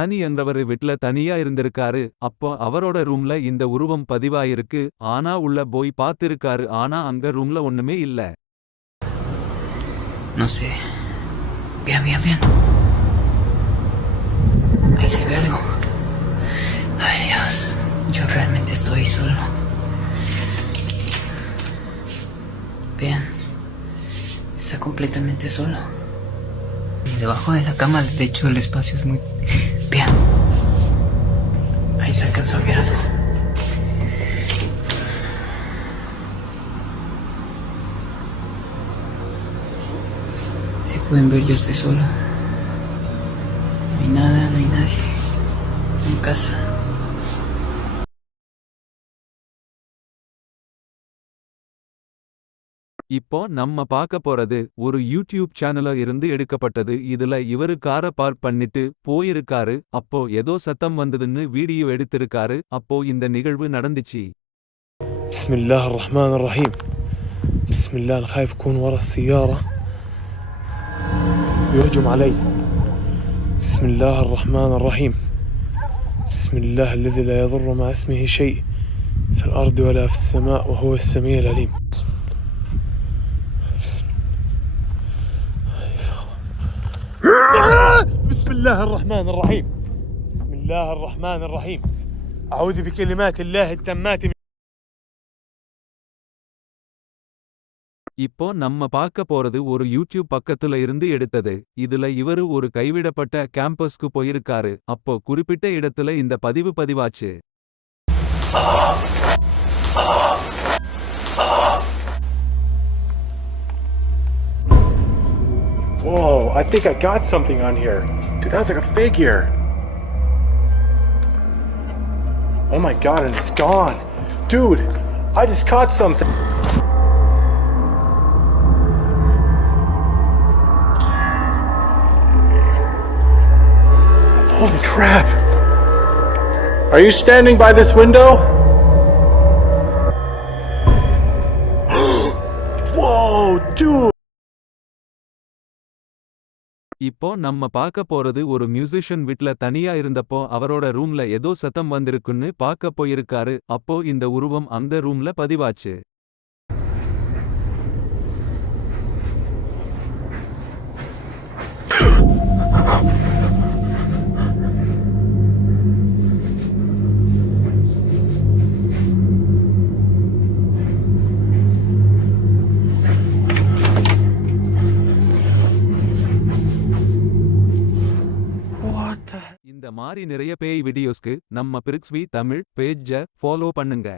ஆனி என்றவரு வீட்ல தனியா இருந்திருக்காரு. அப்போ அவரோட ரூம்ல இந்த உருவம் பதிவாயிருக்கு. ஆனா உள்ள போய் பார்த்திருக்காரு. ஆனா அங்க ரூம்ல ஒண்ணுமே இல்ல. No sé. Vean, vean, vean. Ahí se ve algo. Ay, Dios. Yo realmente estoy solo. Vean. Está completamente solo. Y debajo de la cama, de hecho, el espacio es muy... Vean. Ahí se alcanzó a ver algo. Si pueden ver, yo estoy solo. No hay nada, no hay nadie en casa. இப்போ நம்ம பார்க்க போறது ஒரு யூடியூப் சேனல்ல இருந்து எடுக்கப்பட்டது. இதுல இவரு காரை பார்க் பண்ணிட்டு போயிருக்காரு. அப்போ ஏதோ சத்தம் வந்ததுன்னு வீடியோ எடுத்திருக்காரு. அப்போ இந்த நிகழ்வு நடந்துச்சு. بسم الله الرحمن الرحيم. بسم الله، أنا خايف يكون ورا السيارة يهجم علي. بسم الله الرحمن الرحيم. بسم الله الذي لا يضر مع اسمه شيء في الأرض ولا في السماء وهو السميع العليم. بسم الله الرحمن الرحيم. بسم الله الرحمن الرحيم. أعوذ بكلمات الله التامات. இப்போ நம்ம பார்க்க போறது ஒரு யூடியூப் பக்கத்துல இருந்து எடுத்தது. இதுல இவரு ஒரு கைவிடப்பட்ட கேம்பஸ்க்கு போயிருக்காரு. அப்போ குறிப்பிட்ட இடத்துல இந்த பதிவாச்சு. Whoa, I think I got something on here. Dude, that was like a figure. Oh my god, and it's gone. Dude, I just caught something. Holy crap. Are you standing by this window? Whoa, dude. இப்போ நம்ம பார்க்க போறது ஒரு மியூசிஷியன் வீட்ல தனியா இருந்தப்போ அவரோட ரூம்ல ஏதோ சத்தம் வந்திருக்குன்னு பார்க்க போயிருக்காரு. அப்போ இந்த உருவம் அந்த ரூம்ல பதிவாச்சு. இந்த மாதிரி நிறைய பேய் வீடியோஸ்க்கு நம்ம பிரிக்ஸ்வி தமிழ் பேஜ்ஜ ஃபாலோ பண்ணுங்க.